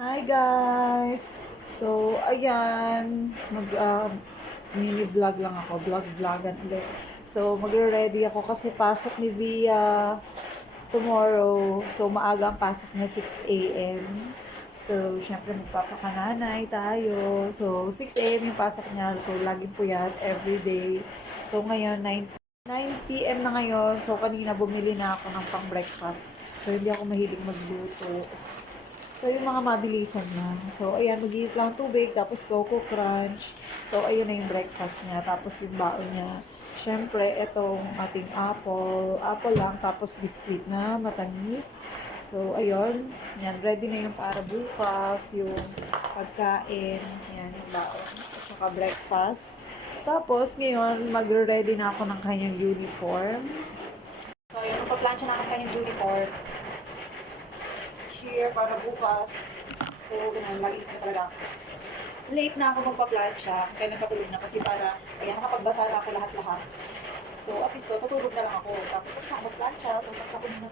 Hi guys! So, ayan, mini vlog lang ako, vlogan ulit. So, magre-ready ako kasi pasok ni Via tomorrow. So, maaga ang pasok niya 6 a.m. So, syempre magpapakananay tayo. So, 6 a.m. yung pasok niya. So, laging puyat everyday. So, ngayon, 9 p.m. na ngayon. So, kanina bumili na ako ng pang-breakfast. So, hindi ako mahilig magluto. So, yung mga mabilisan lang. So, ayan, mag-iit lang tubig, tapos Coco Crunch. So, ayun na yung breakfast niya. Tapos yung baon niya. Siyempre, itong ating apple. Apple lang, tapos biscuit na matamis. So, ayun. Yan, ready na yung para bukas. Yung pagkain. Yan, yung baon. At saka breakfast. Tapos, ngayon, magre-ready na ako ng kanyang uniform. So, ayun, magpa-plancha na ako ng kanyang uniform cheer para bukas. So, ganun, lagi ko talaga. Late na ako magpa-plancha, kaya nagpatulog na kasi para, ayan, nakapagbasa na ako lahat-lahat. So, at least to, tutulog na lang ako. Tapos, saksa ako mag-plancha, tapos saksa ko na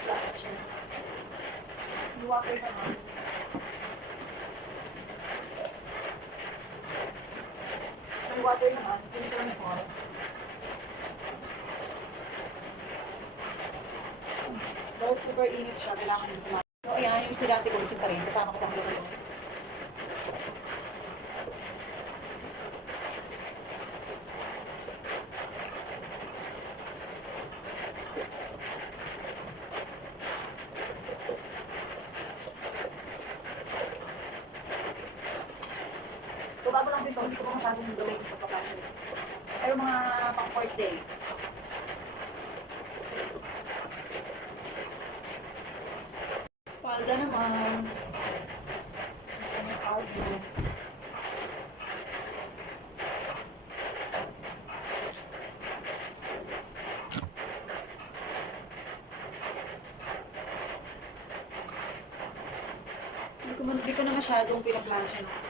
plancha. Yung water naman. Yung water naman, pinito ko. Dahil super init siya, kailangan dito lang. So, ayan, yung estudyante ko, isip pa rin, kasama ko pang dito. So, bago lang din to, hindi ko pa masyadong gawin yung pagpapasok. Pero mga pang 4th day. Palda naman. Ang palda. Hindi ko na masyadong pinaplansya no.